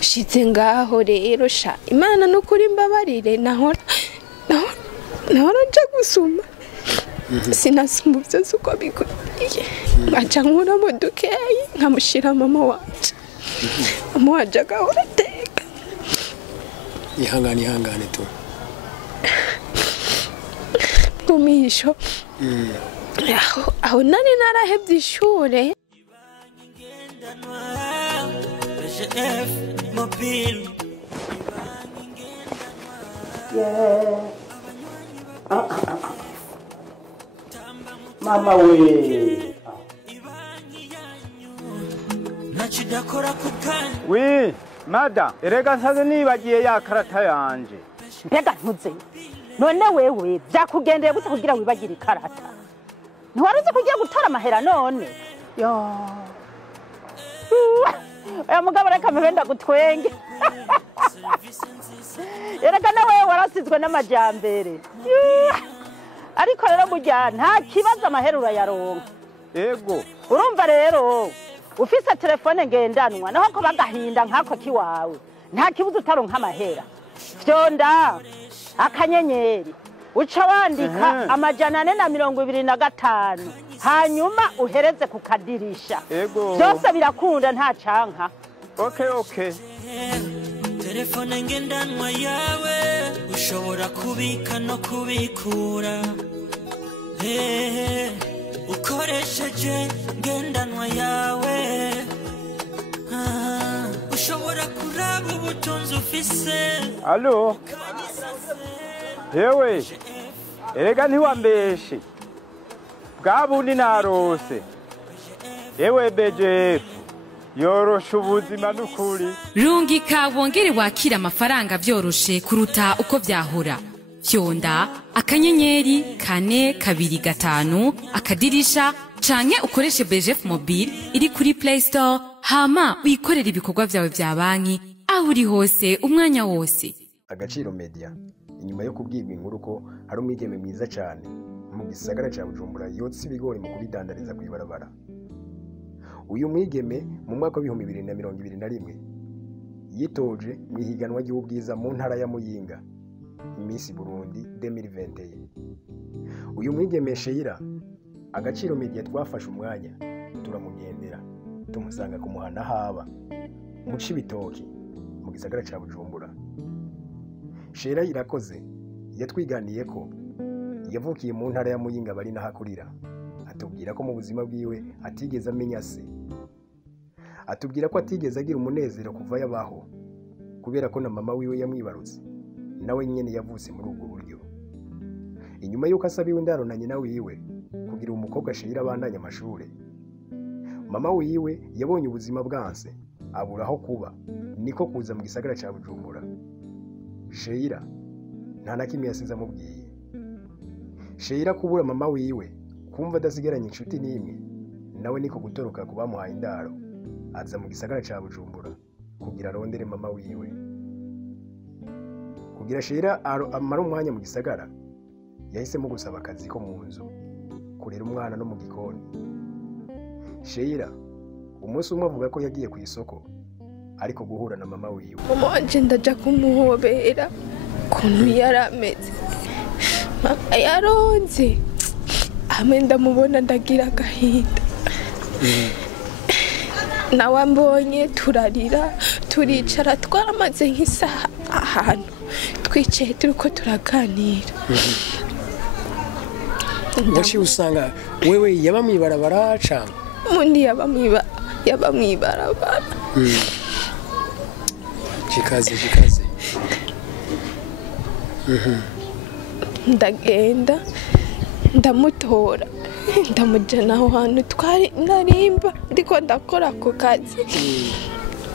Shitse ngaho rero sha Imana nukuri mbabarire naho nja gusuma sinasumba byose uko bikwiye aca nkura mu dukeyi nkamushira mama wacu amuhaje agahora ateka ihangane tu kumisho aho nari narahevye ishure Mama we. Oui, madam, erega nsaze nibagiye ya karata yanje. Mbega ntuze. None wewe byakugendeye gute kugira wibagire ikarata? Ntiwaruzi kugiye gutora amahera none. Yo. Aya mugabo reka mpenda gutwenge. Erega nawe warasizwe n'amajyambere. Ariko rero burya nta kibazo amahera urayaronka. Ego. Urumva rero ufise telefone ngendanwa naho ko bagahinda nkako kiwawe. Nta kibuzo utaronka amahera. Fyonda akanyenyeri uca wandika amajana 425 hanyuma uhereze ku kadirisha. Ego. Byose birakunda nta canka. Okay. Telefone ngendanwa yawe ushobora kubika no kubikura ukoresheje ngendanwa yawe ushobora kuraba ubutunzi ufise. Allo Yewe erega ntiwambeshe bwabundi narose yewe BGF yorosha ubuzima n'ukuri. Rungika wongere wakira amafaranga vyoroshe kuruta uko vyahora. Fyonda akanyenyeri 425 akadirisha canke ukoreshe BGF mobile iri kuri Play Store hama wikorera ibikorwa vyawe vya banki aho uri hose umwanya wose. Agaciro media inyuma yo kubwirwa inkuru ko hari umwigeme mwiza cyane mu gisagara ca Bujumbura yotse ibigori mu kubidandariza kw'ibarabara. Uyu mwigeme mu mwaka wa 2021 yitoje mu ihiganwa ry'ubwiza mu ntara ya Muyinga MissBurundi 2021. Uyu mwigeme Sheira Agaciro media twafashe umwanya turamugendera tumusanga ku muhanda haba mu Cibitoki mu gisagara ca Bujumbura. Sheira irakoze yatwiganiye ko yavukiye mu ntara ya Muyinga bari nahakurira. Atubwira ko mu buzima bwiwe atigeze amenya se. Atubwira ko atigeze agira umunezero kuva yabaho kubera ko na mama wiwe yamwibarutse nawe nyene yavutse muri ubwo buryo. Inyuma yuko asabiwe indaro na nyina wiwe kugira umukobwa Sheira abandanya amashure, mama wiwe yabonye ubuzima bwanse abura aho kuba niko kuza mu gisagara ca Bujumbura. Sheira nta na kimwe yasize amubwiye. Sheira kubura mama wiwe kumva adasigaranye inshuti n'imwe nawe niko gutoroka kubamuhaye indaro aza mu gisagara ca Bujumbura kugira arondere mama wiwe. Kugira Sheira amara umwanya mu gisagara yahisemo gusaba akazi ko mu nzu kurera umwana no mu gikoni. Sheira umunsi umwe avuga ko yagiye ku isoko ariko guhura na mama wiwe. Mama wanje ndaja kumuhobera kuntu yarameze mama yaronze hamwe ndamubona ndagira agahinda. Nawe mbonye turarira turicara twaramaze nk'isaha ahantu twicaye turiko turaganira. Washi usanga wewe yaba mwibarabara cyangwa mundi yaba mwibarabara. Chikaze ndagenda ndamutora ndamujana aho hantu twari narimba ndiko ndakora ku kazi.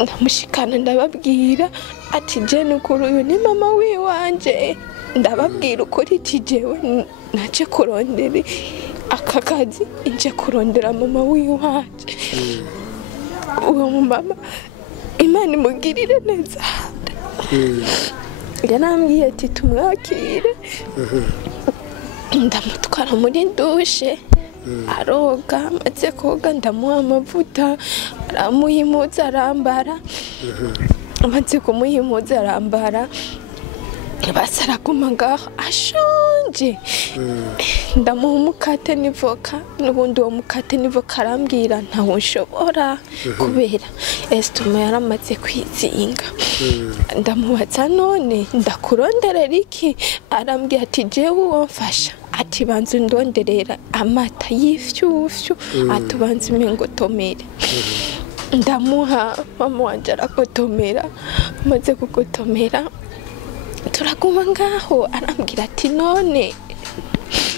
Ndamushikana ndababwira ati je nukuri uyu ni mama wiwanje. Ndababwira ukuri tijewe naje kurondera aka kazi inje kurondera mama wiwanje. Uwo mama Imana imugirire neza. Yarambwiye ati tumwakire. Ndamutwara muri dushe aroga amaze koga ndamuha amavuta aramuha impuzu arambara amaze kumuha impuzu arambara basi araguma ngaho ashonje ndamuha umukate n'ivoka n'ubundi uwo mukate n'ivoka arambwira ntawo nshobora kubera esitoma yaramaze kwizinga ndamubaza none ndakuronderera iki arambwira ati jewe uwo mfasha ati banza undonderera amata y'ifyufyu atubanza imengotomere ndamuha mama wanje aragotomera amaze kugotomera turaguma ngaho arambwira ati none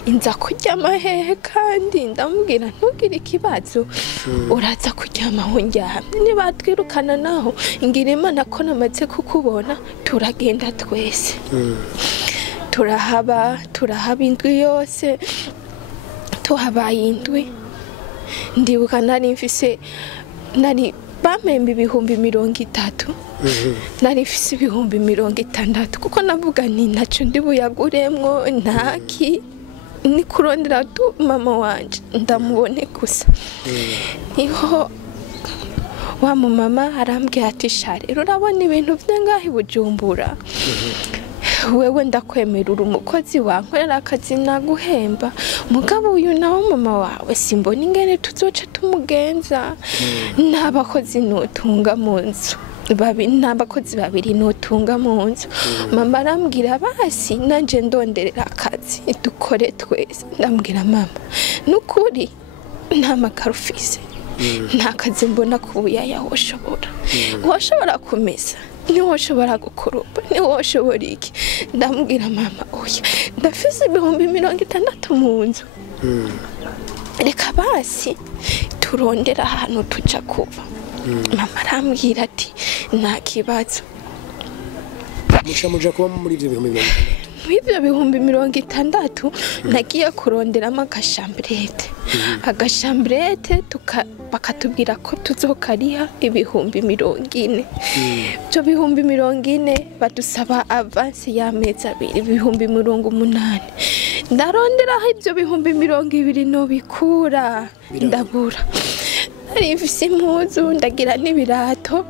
inza kuryama hehe kandi ndamubwira ntugire ikibazo uraza kuryama aho ndyamye niba twirukana naho ngira Imana ko namaze kukubona turagenda twese turahaba indwi yose tuhabaye indwi ndibuka nari bamemba 30,000 nari mfise 60,000 kuko navuga nti ntaco ndi buyaguremwo ntaki ni kurondera tu mama wanje ndamubone gusa niho wa mama arambwira ati share urabona ibintu vyengahi Bujumbura wewe ndakwemerera umukozi wankorera akazi naguhemba mugabo uyu nawo mama wawe simbona ingene tuzoca tumugenza n'abakozi notunga mu nzu n'abakozi babiri notunga mu nzu mama arambwira basi nanje ndonderera akazi dukore twese ndambwira mama nukuri nta makarufise nta kazi mbona kubuyaya woshobora kumesa niwoshobora gukurupa niwoshobora iki ndambwira mama oya ndafise 60,000 mu nzu reka basi turondera ahantu tuja kuba mama arambwira ati nta kibazo muja kuba muri ivyo 60,000 ibyo 60,000 nagiye kuronderamo agashambrete bakatubwira ko tuzokariha 40,000 byo 40,000 badusaba avance y'amezi 2 80,000 ndaronderaho ibyo 20,000 no bikura ndabura ari mfise impuzu ndagira n'ibirato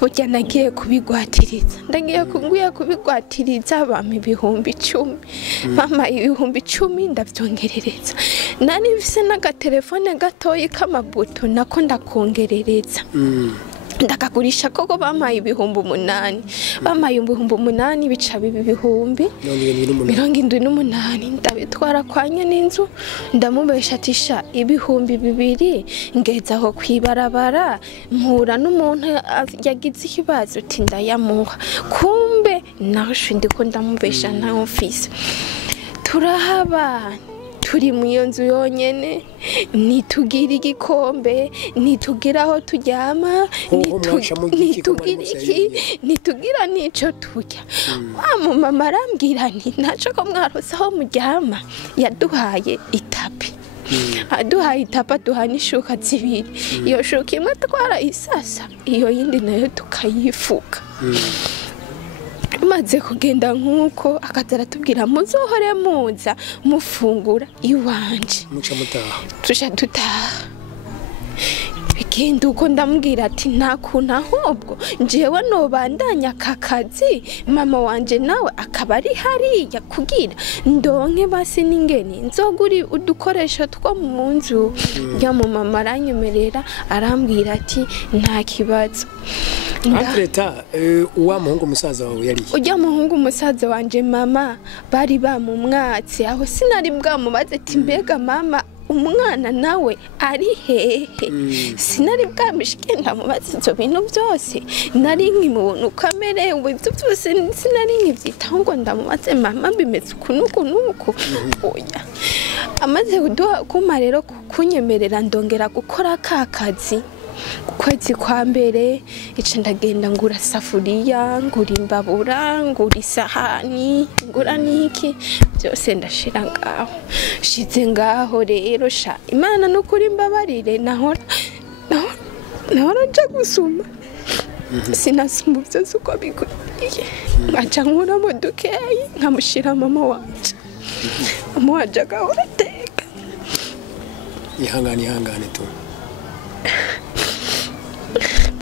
burya nagiye kubigwatiriza bampa 10,000 mama 10,000 ndavyongerereza nari mfise n'agatelefone gatoyi k'amabuto nako ndakongerereza ndakagurisha koko bampaye 8,000 bampaye 8,000 bica 78,000 ndabitwara kwa n'inzu ndamubesha atisha 2,000 ngeza aho kw'ibarabara mpura n'umuntu yagize ikibazo ati ndayamuha kumbe naho ndiko ndamubesha nta office turahaba turi mu iyo nzu yonyene nitugira igikombe nitugira aho turyama nitugira nico turya mama arambwira nti ntaco ko mwarose aho muryama yaduhaye itapi aduhaye itapi aduha n'ishuka 2 iyo shuka imwe twarayisasa iyo yindi nayo tukayifuka maze kugenda nkuko akazara tubwira muzohore muza mufungura iwanje tuja dutaha bigenda uko ndambwira ati nta kuntu ahubwo njewe nobandanya akakazi mama wanje nawe akaba ari hariya kugira ndonke basi n'ingene nzoguri udukoresho two mu nzu ya mama aranyemerera arambwira ati nta kibazo Andreta uwa muhungu musaza wawe yari ujya muhungu musaza wanje mama bari bamumwatse aho sinari bwamubaze ati mbega mama umwana nawe ari hehe sinari bwamishike ndamubaza ivyo bintu byose nari nkimubona ukamerewe ivyo byose sinari nkivyitaho ngo ndamubaze mama bimeze uku oya amaze kuma rero kunyemerera ndongera gukora kakazi kwezi kwa mbere ica ndagenda ngura safuriya ngura imbabura ngura isahani ngura niki byose ndashira ngaho shize ngaho rero sha Imana no kuri mbabarire nahora nja gusuma sinasumba byose uko bikwiye ngaca nkuramo dukeyi nkamushira mama wanje agahora ateka ihangane tu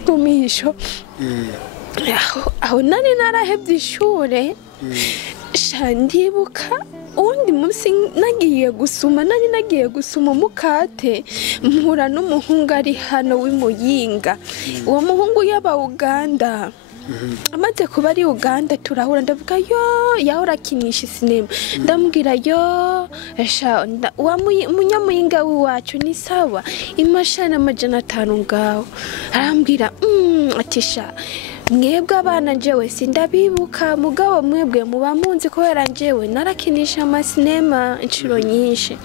mumisho aho nari narahebye ishure ndibuka uwundi munsi nagiye gusuma umukate mpura n'umuhungu ari hano w'imuyinga uwo muhungu yaba Uganda amaze kuba ari Uganda turahura ndavuga yahora akinisha sinema ndambwira umunyamuyinga w'iwacu ni sawa imashana 500 ngaho arambwira ati sha mwebwe abana njewe sindabibuka mugabo mwebwe muba munzi kubera njewe narakinisha amasinema inshuro nyinshi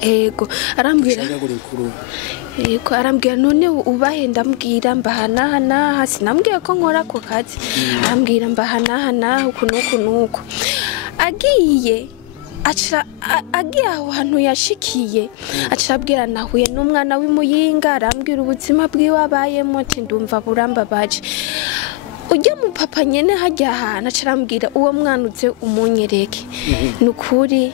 ego arambwira none ubahe ndambwira mbahana sinambwiye ko nkora ako kazi arambwira mbahana uku agiye aho hantu yashikiye acabwira nahuye n'umwana w'imuyinga arambwira ubuzima bwiwe abayemo ndumva buramba baje ujya mu papa nyene hajya ahantu acambwira uwo mwana uze umunyereke nukuri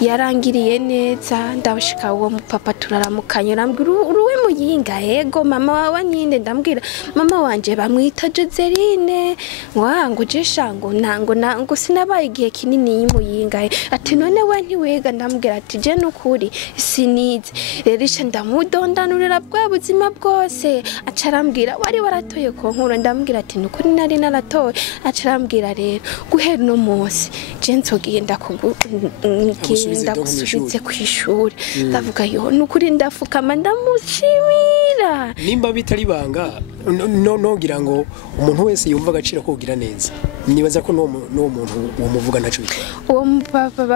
yarangiriye neza ndabashika uwo mupapa turaramukanye arambwira uruwe muyinga yego mama wawe ninde ndambwira mama wanje bamwita Joseline wango jeshango nango sinabaye igihe kinini y'imuyinga ati none we ntiwega ndambwira ati je nukuri sinize rero isha ndamudondanurira bwa buzima bwose acarambwira wari waratoye ko nkuru ndambwira ati nukuri nari naratoye acarambwira rero guhera no munsi je nzogenda ndagusubize kw'ishuri ndavuga nukuri ndafukama ndamushimira nimba bitari banga nogira ngo umuntu wese yumva agaciro ko kugira neza nibaza ko no muntu umuvuga naco bitwa uwo mupapa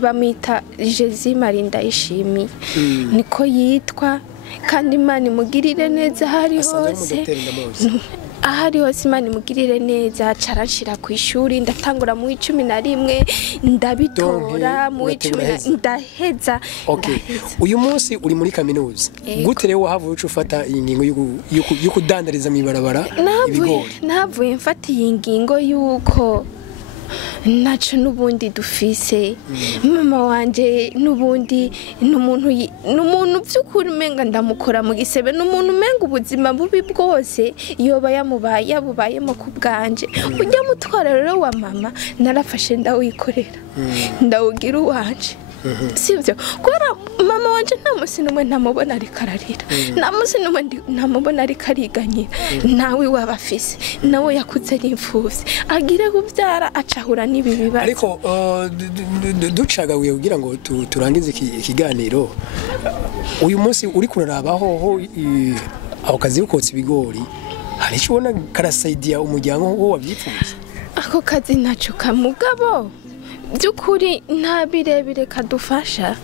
bamwita Jésus Marinda ishimi niko yitwa kandi Imana imugirire neza hari hose ahari hose Imana imugirire neza caranshira ku ishuri ndatangura mu 11 ndabitora mu 10 ndaheza uyu munsi uri muri kaminuza gute rero wahavuye ufata ingingo yo kudandariza mw'ibarabara ibigori navuye mfata ingingo yuko naco nubundi dufise mama wanje nubundi numuntu byukuri menga ndamukora mu gisebe numuntu menga ubuzima bubi bwose yoba yabubayemo ku bwanje ujya mutwara rero wa mama narafashe ndawikorera ndawugira uwanje sivyo kubera mama wanje nta musi numwe ntamubona ari kararira nta musi numwe ntamubona ari kariganyira nawe wabafise nawe yakuze n'imfuvyi agire kubyara acahura n'ibi bibazo ariko ducagawiye kugira ngo turangize ikiganiro uyu munsi uri kurarabaho aho kazi ukotsa ibigori hari icyo ubona karasaidia umuryango wo wabyifuza ako kazi naco kamugabo byukuri nta birebire kadufasha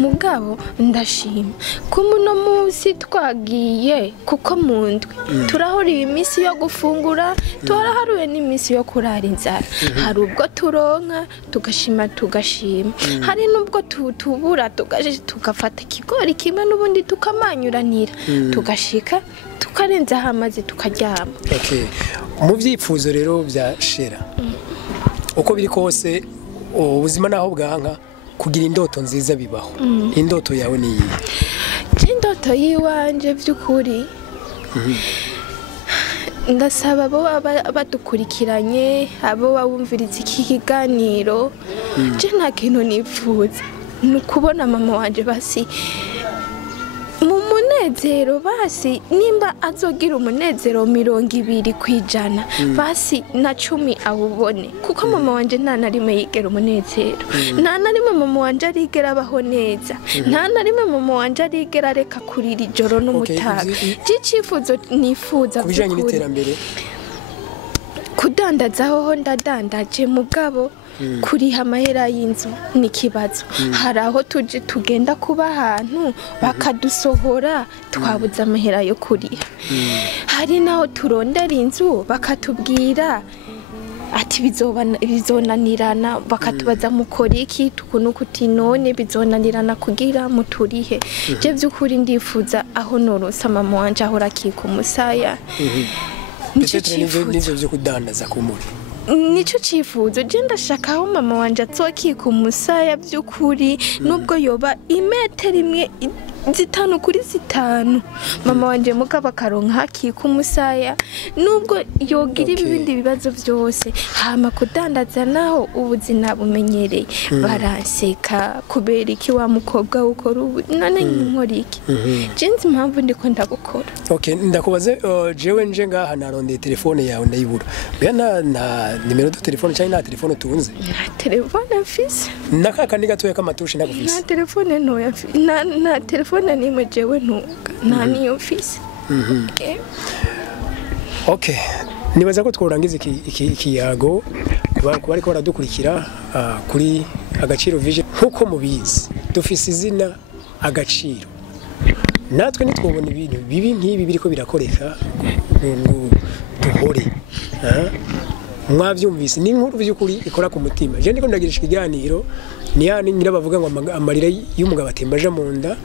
mugabo ndashima ko muno munsi twagiye kuko mundwe turahuriye iminsi yo gufungura turaharuye n'iminsi yo kurara inzara hari ubwo turonka tugashima hari n'ubwo tubura tugafata ikigori kimwe n'ubundi tukamanyuranira tugashika tukarenza hamaze tukaryama mu byifuzo rero bya shera uko biri kose ubuzima naho bwanka kugira indoto nziza bibaho indoto yawe ni iyi indoto yiwanje byukuri ndasaba abo badukurikiranye abo bawumviriza iki kiganiro je nta kintu nipfuza nukubona mama wanje basi mu munezero basi nimba azogira umunezero 20% basi na 10 awubone kuko mama wanje nta narime yigera umunezero nta narime mama wanje arigera abaho neza nta narime mama wanje arigera reka kurira ijoro n'umutaga cicifuzo nifuza kubijanye n'iterambere kudandazaho ndadandaje mugabo kuriha amahera y'inzu nikibazo haraho tuje tugenda kuba ahantu bakadusohora twabuza amahera yo kuriha hari naho turondera inzu bakatubwira ati bizonanirana bakatubaza mukora iki tukuntu kuti none bizonanirana kugira muturihe je byukuri ndifuza aho norosa mama wanje ahora kiko musaya nivyo byo kudandaza kumuri nico cifuzo je ndashaka aho mama wanje azokika umusaya by'ukuri nubwo yoba imetero imwe zitanu kuri zitanu mama wanje mugabo akaronka hakika umusaya nubwo yogira ibindi bibazo byose hama kudandaza naho ubuzina bumenyereye baranseka kubera iki wa mukobwa ukora ubu none nkora iki jinzi impamvu ndiko ndagukora. Okay, ndakubaze jewe nje ngaha narondeye telefone yawe ndayibura bya na nimero do telefone cyangwa na telefone tunze na telefone mfise nakaka ni gatoya kamatushi nakufise na telefone ntoya na telefone nimwe jewe ntuga nta niyo mfise. Okay, nibaza ko tworangiza iki yago kuba ariko baradukurikira kuri Agaciro Vision nkuko mubizi dufise izina Agaciro natwe nitwobona ibintu bibi nk'ibi biriko birakoreka ngo duhore mwavyumvise ni inkuru by'ukuri ikora ku mutima je ndiko ndagirisha ikiganiro ni yani nyira bavuga ngo amarira y'umugabo atembaje mu nda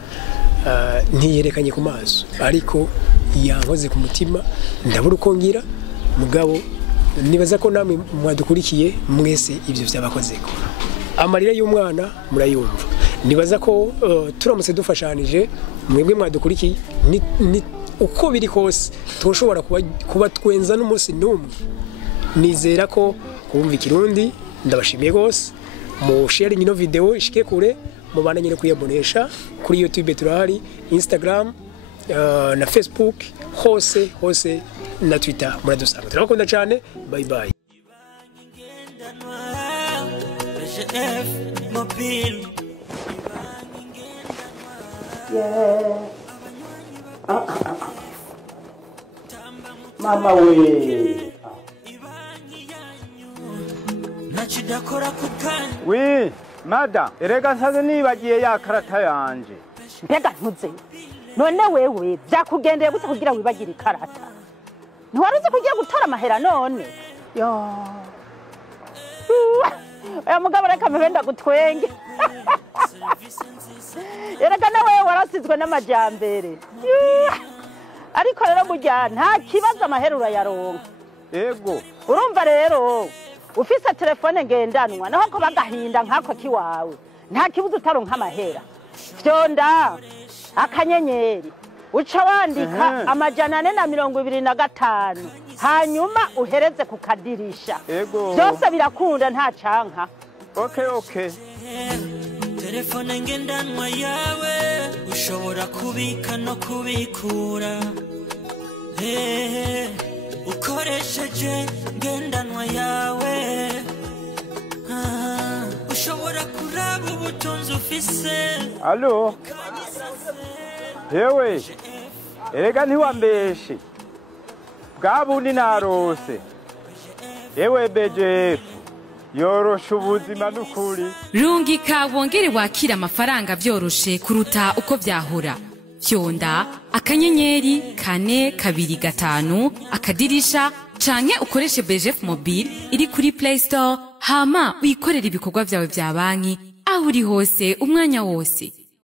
ntiyerekanye ku maso ariko yankoze ku mutima ndabura uko ngira mugabo nibaza ko namwe mwadukurikiye mwese ivyo byabakozeko amarira y'umwana murayumva nibaza ko turamutse dufashanije mwebwe mwadukurikiye ni uko biri kose tushobora kuba twenza n'umunsi n'umwe nizera ko kumva ikirundi ndabashimiye gose mu sharing ino video ishike kure mubana nyine kuyabonesha kuri YouTube turahari Instagram na Facebook hose na Twitter muradusanga turakunda cyane bye bye. Mama we nachidakora kukanya wi mada erega nsaze nibagiye ya karata yanje mbega ntuze none wewe byakugendeye gute kugira wibagire ikarata ntiwaruze kugira gutora amahera none yo aya mugabo reka mpenda gutwenge erega nawe warasizwe n'amajyambere ariko rero burya nta kibazo amahera urayaronka ego urumva rero ufise telefone ngendanwa naho ko bagahinda nkako kiwawe nta kibuzo utaronka amahera fyonda akanyenyeri uca wandika amajana 425 hanyuma uhereze ku kadirisha byose birakunda nta canka. Okay telefone ngendanwa yawe ushobora kubika no kubikura ukoresheje ngendanwa yawe ushobora kuraba ubutunzi ufise. Allo yewe erega ntiwambeshe bwa bundi narose yewe BGF yorosha ubuzima n'ukuri rungika wongere wakira amafaranga byoroshe kuruta uko byahora fyonda akanyenyeri 425 akadirisha canke ukoreshe BGF mobile iri kuri Play Store hama wikorera ibikorwa byawe bya banki aho uri hose umwanya wose.